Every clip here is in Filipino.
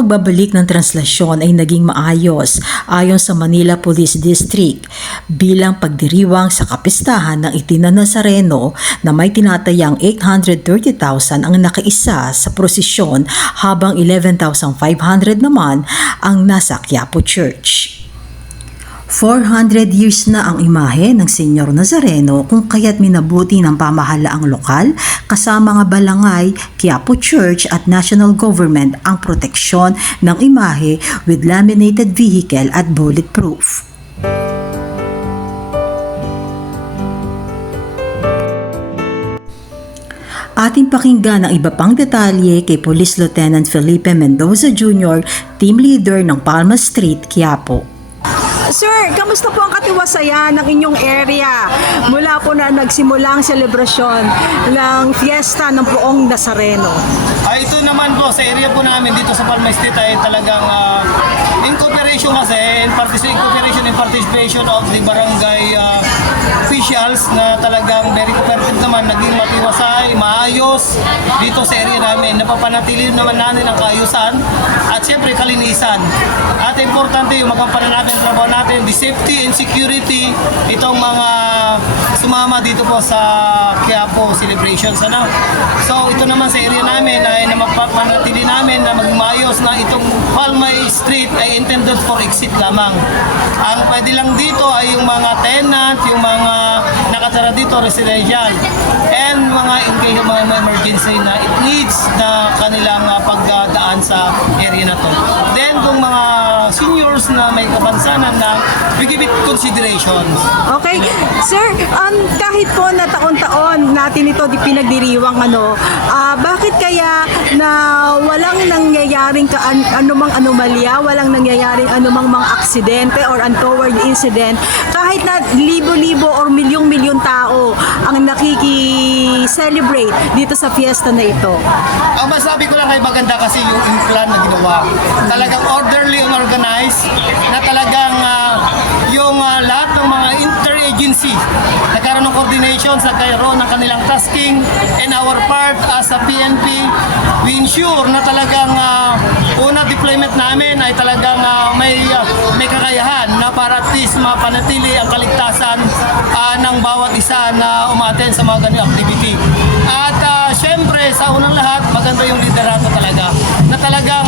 pagbabalik ng translasyon ay naging maayos ayon sa Manila Police District bilang pagdiriwang sa kapistahan ng Itina Nazareno na may tinatayang 830,000 ang nakaisa sa prosesyon habang 11,500 naman ang nasa Quiapo Church. 400 years na ang imahe ng Senyor Nazareno kung kaya't minabuti ng pamahalaang lokal kasama nga Balangay, Quiapo Church at National Government ang proteksyon ng imahe with laminated vehicle at bulletproof. Ating pakinggan ang iba pang detalye kay Police Lieutenant Felipe Mendoza Jr., team leader ng Palma Street, Quiapo. Sir, kamusta po ang katiwasayan ng inyong area mula po na nagsimula ang selebrasyon ng fiesta ng Poong Nazareno? Ito naman po sa area po namin dito sa Palma State ay talagang in cooperation kasi, in participation of the barangay officials na talagang very cooperative naman, naging matiwasay, maayos dito sa area namin. Napapanatili naman natin ang kaayusan at siyempre kalinisan. At importante yung magampanan natin ang trabaho natin, the safety and security itong mga sumama dito po sa Quiapo celebrations. So ito naman sa area namin ay na mapapanatili namin na magmayos na itong Palma Street ay intended for exit lamang. Ang pwede lang dito ay yung mga tenant, yung mga nakatara dito, residential, and mga in case of mga emergency na it needs na kanilang pagdaan sa area na to. Then kung mga seniors na may kapansanan na we give it consideration. Okay. Sir, kahit po na taon-taon natin ito pinagdiriwang bakit kaya na walang nangyayaring anumang anomalya, walang nangyayaring anumang mga aksidente or untoward incident kahit na libo-libo or milyong-milyong tao ang nakiki-celebrate dito sa fiesta na ito? Ang masabi ko lang ay maganda kasi yung plan na ginawa. Talagang orderly and organized na talagang yung lahat ng mga interagency nagkaroon ng coordination sa kairo ng kanilang tasking, and our part as a PNP, we ensure na talagang una deployment namin ay talagang may kakayahan na para at least mapanatili ang kaligtasan ng bawat isa na umaten sa mga ganyung activity. At syempre sa unang lahat maganda yung liderato talaga na talagang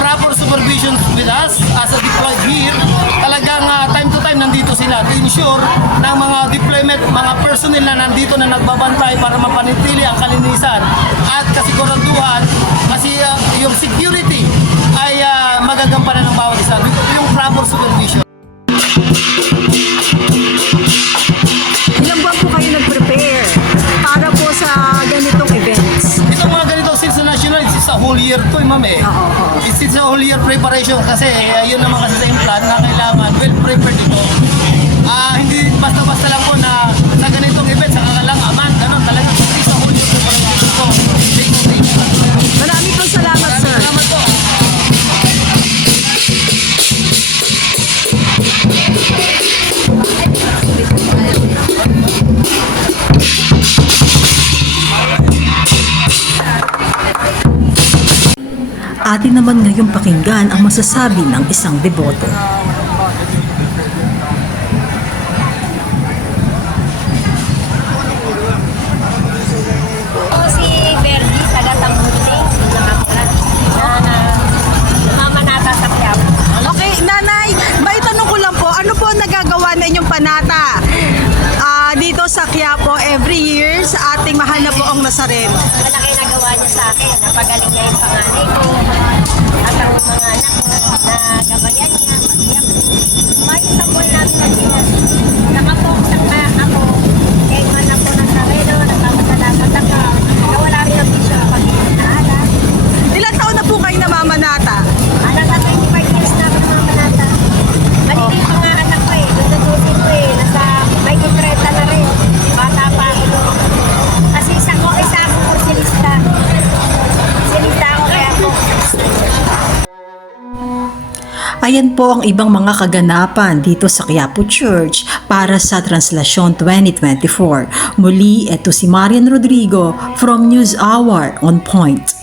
proper supervision with us as a deployed here. Talagang time to time nandito sila to ensure ng mga deployment, mga personnel na nandito na nagbabantay para mapanatili ang kalinisan at kasiguraduhan kasi yung security ay magagampanan ng bawat isa yung proper supervision. Ilang buwan po kayo nag-prepare para po sa ganitong events? Itong mga ganito since the national, it's a whole year to, ma'am eh. It's a whole year preparation kasi yun naman kasi sa implant na kailangan well prepared ito. Hindi basta-basta lang po na sa ganitong event, sa kakalaman, ganun talaga. It's a whole year preparation ito. Maraming salamat, sir. Salamat po. Atin naman ngayong pakinggan ang masasabi ng isang deboto. Si Verdi, taga-Tambuti, na mamanata sa Quiapo. Okay, nanay, maitanong ko lang po, ano po ang nagagawa na inyong panata dito sa Quiapo every year sa ating mahal na Poong Nazareno? Malaki nagawa niya sa akin. Napagaling niya yung panganay ko at ang mga anak ko na gabayan niya, mag-iyak ko. Mayos ang buhay namin mag-inas. Nakapoksak na ako. Kaya man ako ng Nazareno, nagpapasalamat ako. Nawala rin ang bisyo ng pag-inas na alas. Ilang taon na po kayo namamanata? Anak na 25 years na ako namamanata. Maliliit pa nga anak ko eh. Dududusin ko eh. Nasa may kitreta na rin. Bata pa ako doon. Kasi isa ako porsilista. Porsilista ako kaya po. Ayan po ang ibang mga kaganapan dito sa Quiapo Church para sa Translasyon 2024. Muli, ito si Marian Rodrigo from News Hour on Point.